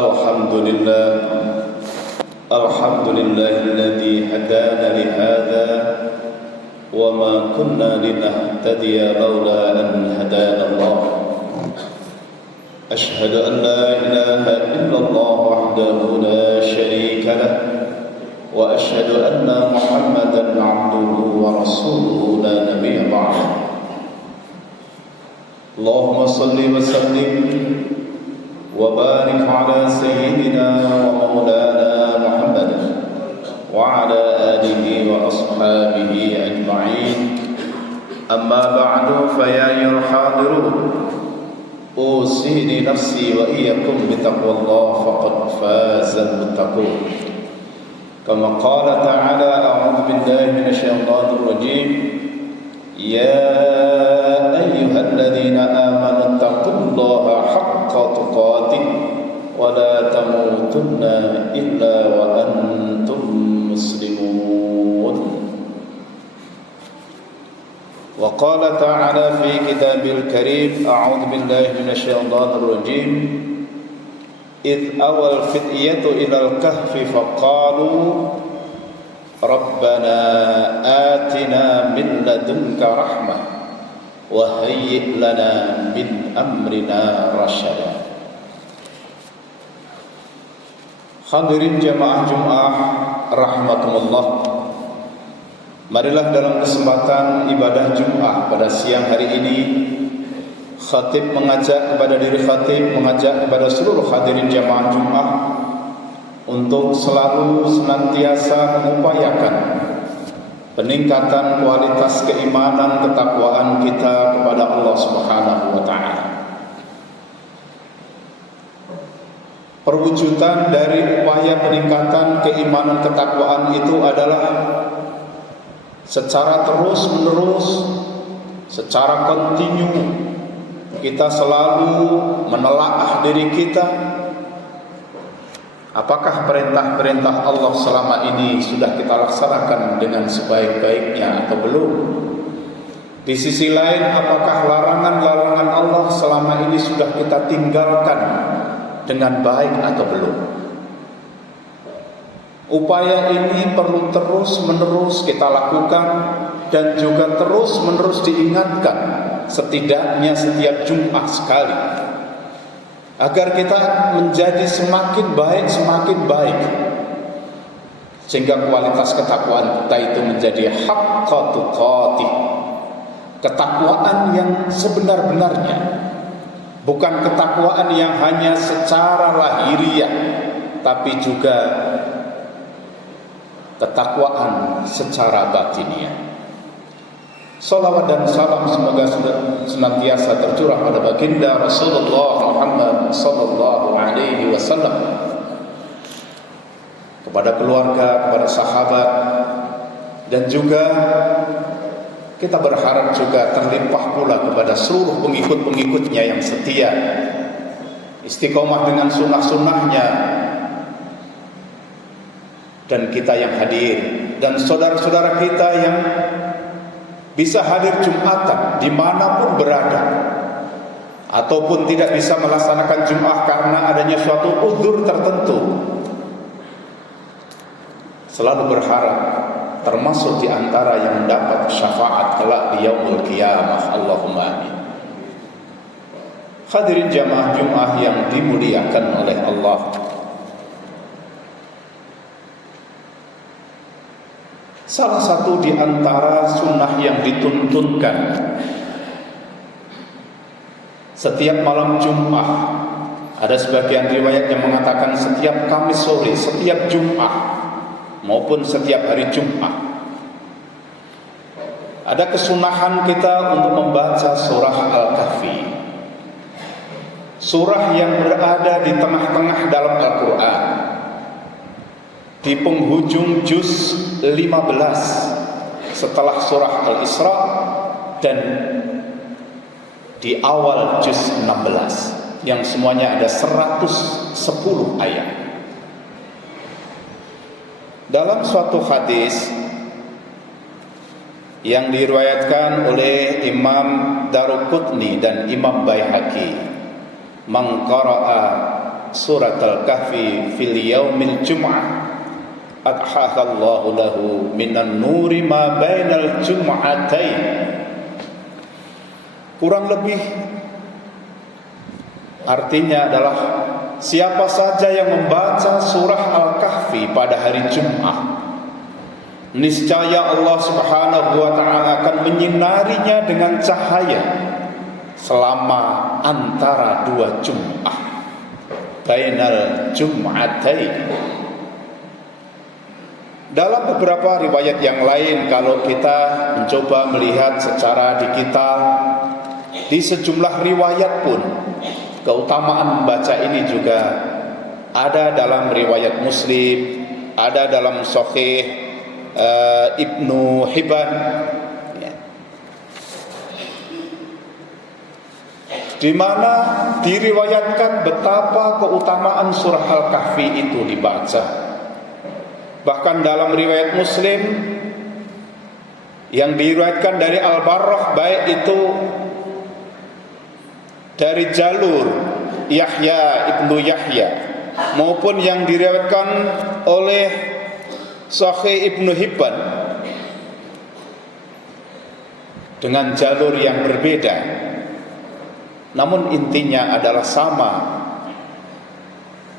الحمد لله الذي هدانا لهذا وما كنا لنهتدي لولا أن هدانا الله أشهد أن لا إله إلا الله وحده لا شريك له وأشهد أن محمدا عبده ورسوله لا نبي بعده اللهم صل وسلم وبارك على سيدنا ومولانا محمد وعلى آله وأصحابه أجمعين أما بعد فيا أيها الحاضرون أوصيني نفسي وإياكم بتقوى الله فقد فاز المتقون كما قال تعالى أعوذ بالله من الشيطان الرجيم يا أيها الذين آمنوا اتقوا الله حق تقاته ولا تموتن إلا وأنتم مسلمون وقال تعالى في كتابه الكريم أعوذ بالله من الشيطان الرجيم إذ أوى الفتية إلى الكهف فقالوا ربنا آتنا من لدنك رحمة وهيئ لنا من أمرنا رشدا. Hadirin jamaah Jumat rahimakumullah, marilah dalam kesempatan ibadah Jumat pada siang hari ini khatib mengajak kepada diri khatib, mengajak kepada seluruh hadirin jamaah Jumat untuk selalu senantiasa mengupayakan peningkatan kualitas keimanan ketakwaan kita kepada Allah Subhanahu wa taala. Perwujudan dari upaya peningkatan keimanan ketakwaan itu adalah secara terus-menerus, secara kontinu kita selalu menelaah diri kita. Apakah perintah-perintah Allah selama ini sudah kita laksanakan dengan sebaik-baiknya atau belum? Di sisi lain, apakah larangan-larangan Allah selama ini sudah kita tinggalkan dengan baik atau belum? Upaya ini perlu terus-menerus kita lakukan dan juga terus-menerus diingatkan setidaknya setiap Jumat sekali, agar kita menjadi semakin baik sehingga kualitas ketakwaan kita itu menjadi haqqa tuqatih, ketakwaan yang sebenar-benarnya, bukan ketakwaan yang hanya secara lahiriah, tapi juga ketakwaan secara batiniah. Salawat dan salam semoga senantiasa tercurah pada baginda Rasulullah Muhammad sallallahu alaihi wasallam, kepada keluarga, kepada sahabat, dan juga kita berharap juga terlimpah pula kepada seluruh pengikut-pengikutnya yang setia, istiqomah dengan sunnah-sunnahnya, dan kita yang hadir, dan saudara-saudara kita yang bisa hadir Jumatan dimanapun berada, ataupun tidak bisa melaksanakan Jumat karena adanya suatu uzur tertentu, selalu berharap termasuk di antara yang mendapat syafaat kelak di yaumul qiyamah. Allahumma amin. Hadirin jamaah Jumat yang dimuliakan oleh Allah, salah satu di antara sunnah yang dituntunkan setiap malam Jumat, ada sebagian riwayat yang mengatakan setiap Kamis sore, setiap Jumat maupun setiap hari Jumat, ada kesunahan kita untuk membaca surah Al-Kahfi, surah yang berada di tengah-tengah dalam Al-Quran, di penghujung juz 15 setelah surah Al-Isra, dan di awal juz 16 yang semuanya ada 110 ayat. Dalam suatu hadis yang diriwayatkan oleh Imam Daruqutni dan Imam Baihaqi, man qara'a surat Al-Kahfi fil yaumil jum'ah adhahallahu lahu minan nuri ma bainal jum'atain. Kurang lebih artinya adalah siapa saja yang membaca surah Al-Kahfi pada hari Jumat, niscaya Allah Subhanahu wa taala akan menyinarinya dengan cahaya selama antara dua Jumat, bainal jum'atain. Dalam beberapa riwayat yang lain, kalau kita mencoba melihat secara digital, di sejumlah riwayat pun keutamaan membaca ini juga ada dalam riwayat Muslim, ada dalam Sahih Ibnu Hibban, di mana diriwayatkan betapa keutamaan surah Al-Kahfi itu dibaca. Bahkan dalam riwayat Muslim yang diriwayatkan dari Al-Barrah, baik itu dari jalur Yahya ibnu Yahya maupun yang diriwayatkan oleh Sahih Ibnu Hibban dengan jalur yang berbeda, namun intinya adalah sama.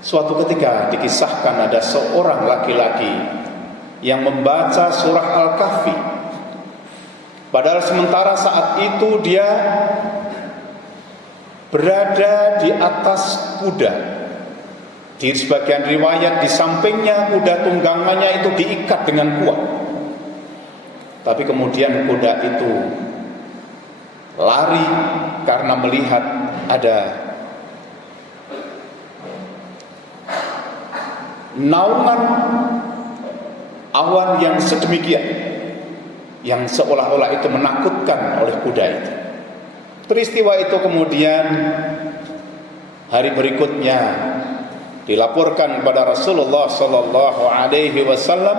Suatu ketika dikisahkan ada seorang laki-laki yang membaca surah Al-Kahfi, padahal sementara saat itu dia berada di atas kuda. Di sebagian riwayat di sampingnya kuda tunggangannya itu diikat dengan kuat. Tapi kemudian kuda itu lari karena melihat ada naungan awan yang sedemikian, yang seolah-olah itu menakutkan oleh kuda itu. Peristiwa itu kemudian hari berikutnya dilaporkan kepada Rasulullah sallallahu alaihi wasallam.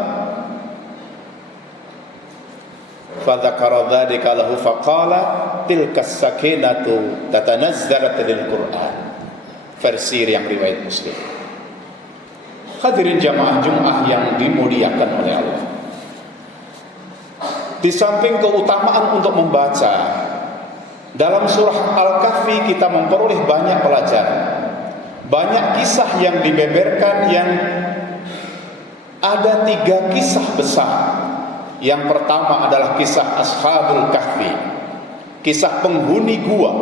Fadzakara dzalika lahu faqala tilka sakinatu tatanazzalat lil Qur'an. Versi yang riwayat Muslim. Hadirin jamaah Jumat yang dimuliakan oleh Allah, di samping keutamaan untuk membaca dalam surah Al-Kahfi, kita memperoleh banyak pelajaran, banyak kisah yang dibeberkan. Yang ada 3 kisah besar. Yang pertama adalah kisah Ashabul Kahfi, kisah penghuni gua.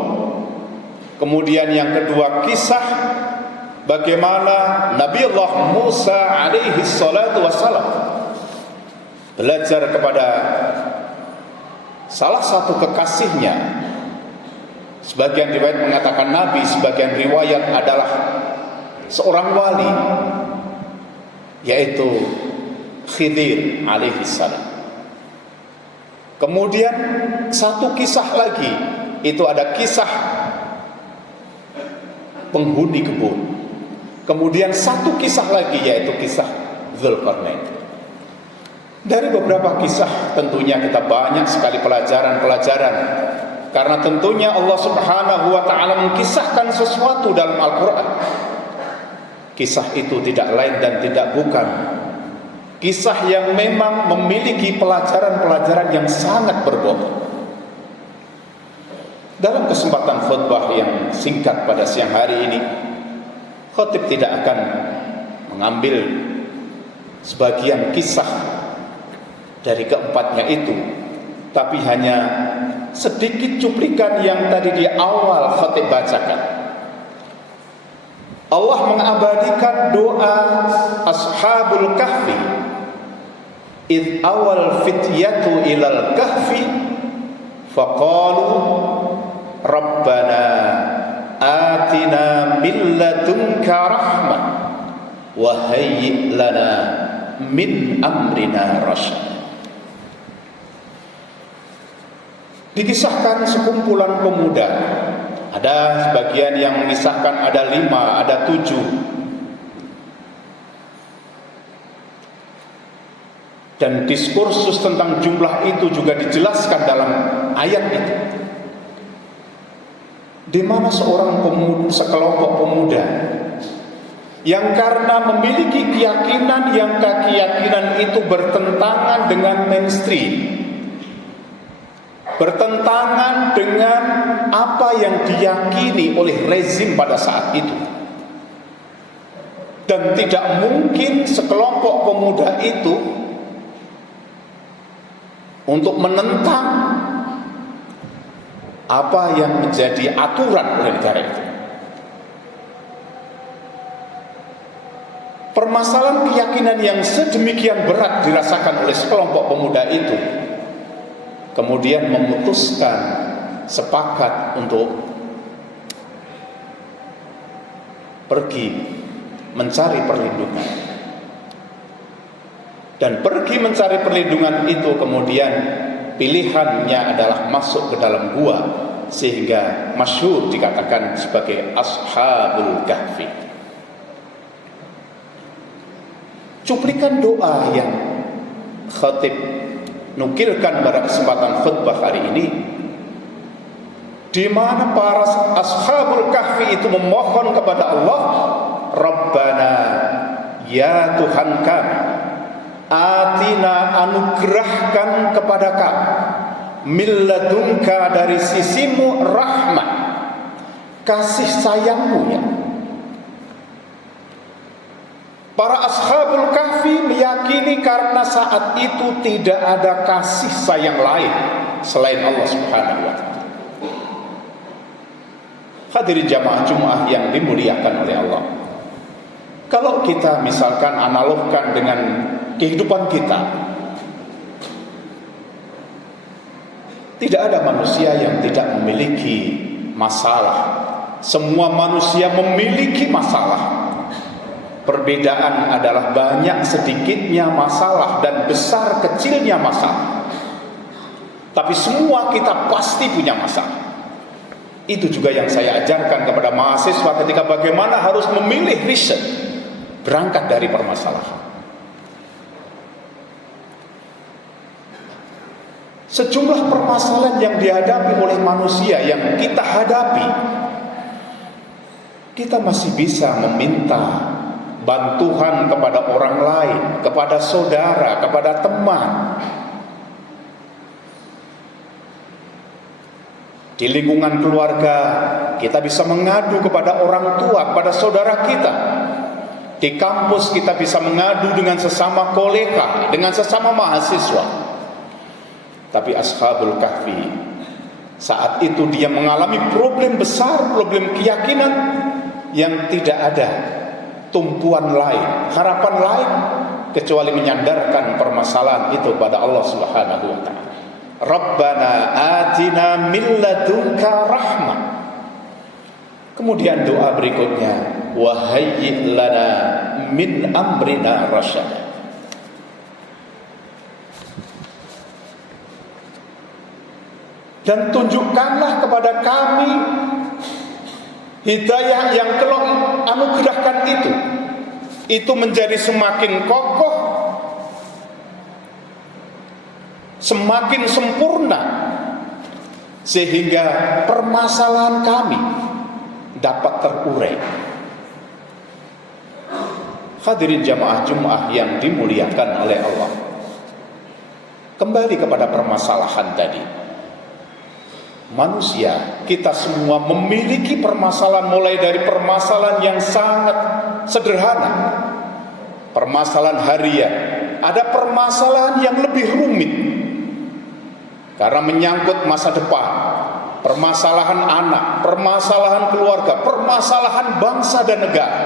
Kemudian yang kedua kisah bagaimana Nabi Allah Musa alaihi salatu wassalam belajar kepada salah satu kekasihnya. Sebagian riwayat mengatakan Nabi, sebagian riwayat adalah seorang wali, yaitu Khidir alaihi salam. Kemudian satu kisah lagi, itu ada kisah penghuni kebun. Kemudian satu kisah lagi, yaitu kisah Dzulqarnain. Dari beberapa kisah tentunya kita banyak sekali pelajaran-pelajaran, karena tentunya Allah Subhanahu wa taala mengkisahkan sesuatu dalam Al-Qur'an. Kisah itu tidak lain dan tidak bukan kisah yang memang memiliki pelajaran-pelajaran yang sangat berbobot. Dalam kesempatan khutbah yang singkat pada siang hari ini, khatib tidak akan mengambil sebagian kisah dari keempatnya itu, tapi hanya sedikit cuplikan yang tadi di awal khatib bacakan. Allah mengabadikan doa Ashabul Kahfi, id awal fityatu ilal kahfi faqalu rabbana atina min ladunka rahmah wa hayyi' lana min amrina rasyad. Dikisahkan sekumpulan pemuda. Ada sebagian yang mengisahkan ada 5, ada 7. Dan diskursus tentang jumlah itu juga dijelaskan dalam ayat itu, di mana sekelompok pemuda yang karena memiliki keyakinan yang keyakinan itu bertentangan dengan mainstream, bertentangan dengan apa yang diyakini oleh rezim pada saat itu. Dan tidak mungkin sekelompok pemuda itu untuk menentang apa yang menjadi aturan oleh negara itu. Permasalahan keyakinan yang sedemikian berat dirasakan oleh sekelompok pemuda itu kemudian memutuskan sepakat untuk pergi mencari perlindungan. Dan pergi mencari perlindungan itu kemudian pilihannya adalah masuk ke dalam gua, sehingga masyhur dikatakan sebagai Ashabul Kahfi. Cuplikan doa yang khatib nukilkan pada kesempatan khutbah hari ini, di mana para Ashabul Kahfi itu memohon kepada Allah, Rabbana, ya Tuhan kami, atina, anugerahkan kepada kami, milladunka, dari sisimu, rahmat, kasih sayangmu ya. Para Ashabul Kahfi meyakini karena saat itu tidak ada kasih sayang lain selain Allah Subhanahu wa ta'ala. Hadirin jamaah Jumat yang dimuliakan oleh Allah, kalau kita misalkan analogkan dengan kehidupan kita, tidak ada manusia yang tidak memiliki masalah. Semua manusia memiliki masalah. Perbedaan adalah banyak sedikitnya masalah dan besar kecilnya masalah. Tapi semua kita pasti punya masalah. Itu juga yang saya ajarkan kepada mahasiswa ketika bagaimana harus memilih riset, berangkat dari permasalahan. Sejumlah permasalahan yang dihadapi oleh manusia yang kita hadapi, kita masih bisa meminta bantuan kepada orang lain, kepada saudara, kepada teman. Di lingkungan keluarga, kita bisa mengadu kepada orang tua, kepada saudara kita. Di kampus kita bisa mengadu dengan sesama kolega, dengan sesama mahasiswa. Tapi Ashabul Kahfi, saat itu dia mengalami problem besar, problem keyakinan yang tidak ada tumpuan lain, harapan lain kecuali menyandarkan permasalahan itu pada Allah Subhanahu wa ta'ala. Rabbana atina min ladunka rahmah. Kemudian doa berikutnya, wa hayyi' lana min amrina rasyada. Dan tunjukkanlah kepada kami hidayah yang Kau anugerahkan itu menjadi semakin kokoh, semakin sempurna, sehingga permasalahan kami dapat terurai. Hadirin jamaah Jumat yang dimuliakan oleh Allah, kembali kepada permasalahan tadi. Manusia, kita semua memiliki permasalahan, mulai dari permasalahan yang sangat sederhana, permasalahan harian, ada permasalahan yang lebih rumit karena menyangkut masa depan, permasalahan anak, permasalahan keluarga, permasalahan bangsa dan negara.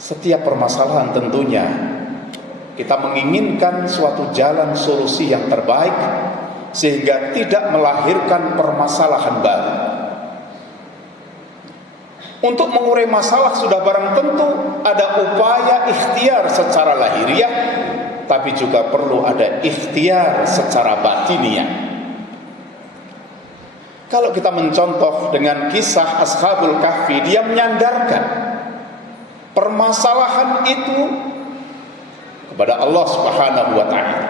Setiap permasalahan tentunya kita menginginkan suatu jalan solusi yang terbaik, sehingga tidak melahirkan permasalahan baru. Untuk mengurai masalah sudah barang tentu ada upaya ikhtiar secara lahiriah, tapi juga perlu ada ikhtiar secara batiniah. Kalau kita mencontoh dengan kisah Ashabul Kahfi, dia menyandarkan permasalahan itu kepada Allah Subhanahu wa ta'ala.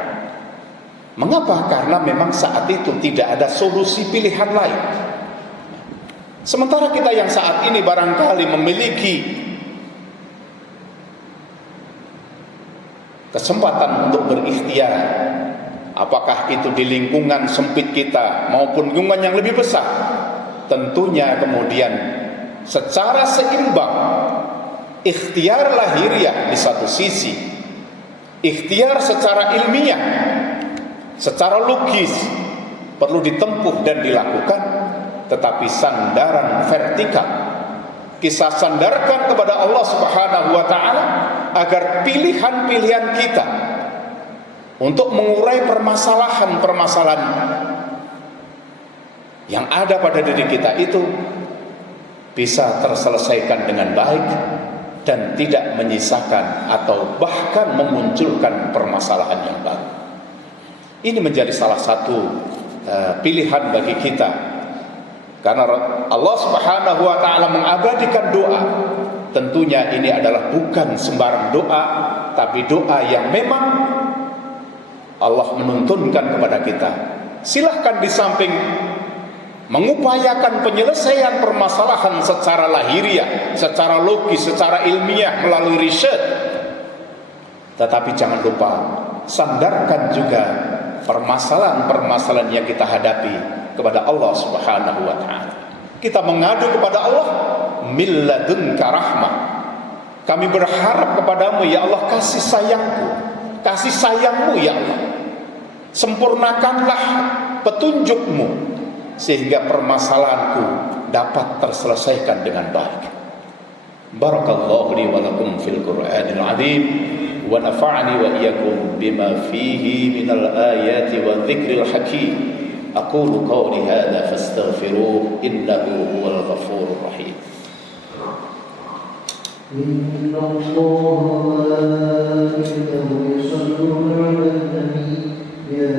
Mengapa? Karena memang saat itu tidak ada solusi pilihan lain. Sementara kita yang saat ini barangkali memiliki kesempatan untuk berikhtiar. Apakah itu di lingkungan sempit kita maupun lingkungan yang lebih besar, tentunya kemudian secara seimbang, ikhtiar lahiriah di satu sisi, ikhtiar secara ilmiah, secara logis perlu ditempuh dan dilakukan, tetapi sandaran vertikal kita sandarkan kepada Allah Subhanahu wa taala agar pilihan-pilihan kita untuk mengurai permasalahan-permasalahan yang ada pada diri kita itu bisa terselesaikan dengan baik dan tidak menyisakan atau bahkan memunculkan permasalahan yang baru. Ini menjadi salah satu pilihan bagi kita, karena Allah Subhanahu wa taala mengabadikan doa. Tentunya ini adalah bukan sembarang doa, tapi doa yang memang Allah menuntunkan kepada kita. Silahkan di samping mengupayakan penyelesaian permasalahan secara lahiriah, secara logis, secara ilmiah melalui riset, tetapi jangan lupa sandarkan juga permasalahan-permasalahan yang kita hadapi kepada Allah Subhanahu wa taala. Kita mengadu kepada Allah, min ladunka rahmah. Kami berharap kepadamu ya Allah kasih sayangku, kasih sayangmu ya Allah. Sempurnakanlah petunjukmu sehingga permasalahanku dapat terselesaikan dengan baik. Barakallahu li wa lakum fil Qur'anil azim wa nafa'ani wa iyyakum bima fihi minal ayati wa dzikril hakim. Aqulu qawli hadza fastaghfiruhu innahu huwal ghafurur rahim. Inna Allaha wa malaikatahu yusalluna 'alan nabi ya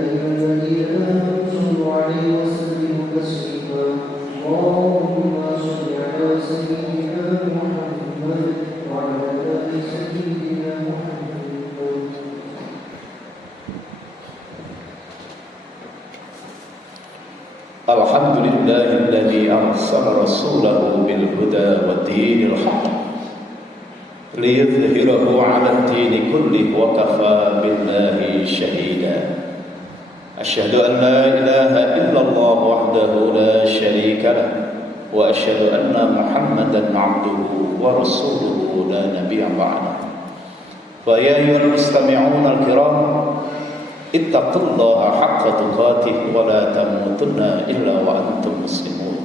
ayyuhalladzina amanu sallu 'alaihi wa sallimu taslima. Allahumma shalli 'ala sayyidina Muhammad wa 'ala ali sayyidina Muhammad. Alhamdulillahilladzi arsala rasulahu bil huda wa dinil haqq liyudhhirahu 'ala ad-din kullihi wa kafaa billahi shahida. Asyhadu an la ilaha illallah wahdahu la syarika lah wa asyhadu anna Muhammadan 'abduhu wa rasuluhu la nabiyya ba'dahu. Fa ya ayyuhal mustami'una al-kiram ittaqullaha haqqa tuqatih wa la tamutunna illa wa antum muslimun.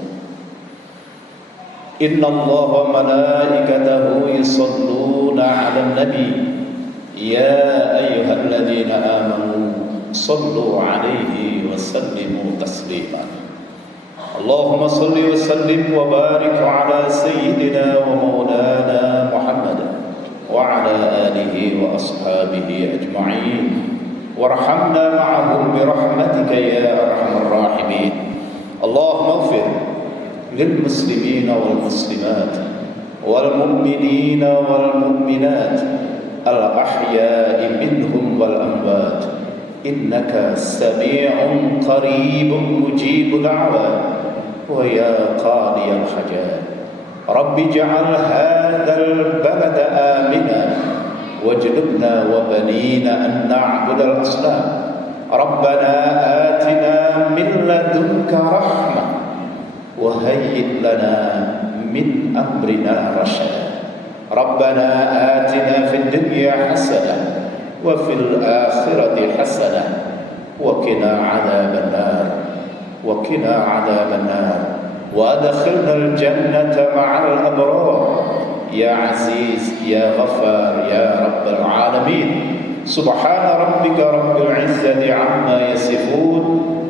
Innallaha wa malaikatahu yusalluna 'alan nabi ya ayyuhalladzina amanu sallu 'alaihi wa sallimu taslima. Allahumma salli wa sallim wa barik 'ala sayyidina wa maulana Muhammad wa 'ala alihi wa ashabihi ajma'in. Warhamna ma'ahum birahmatika ya arhamar rahimin. Allahumma ighfir lil muslimina wal muslimat wal mu'minina wal mu'minat al ahya'i minhum wal amwat innaka sami'un qaribun mujibud da'wat wa ya qadiyal hajat. Rabbi ij'al hadzal balada amina wajnubna wa banina an na'budal asnam. Rabbana atina min ladunka rahmah wa hayyi' lana min amrina rashada. Rabbana atina fid dunya hasanah wa fil akhirati hasanah wa qina 'adzaban nar wa qina 'adzaban nar wa adkhilnal jannata ma'al abrar. Ya Aziz, Ya Ghaffar, Ya Rabbal Alamin. Subhana rabbika rabbil izzati amma yasifun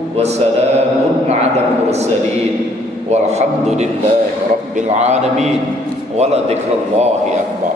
wa salamun 'alal mursalin walhamdulillahi rabbil alamin. Wa la dzikrallahi akbar.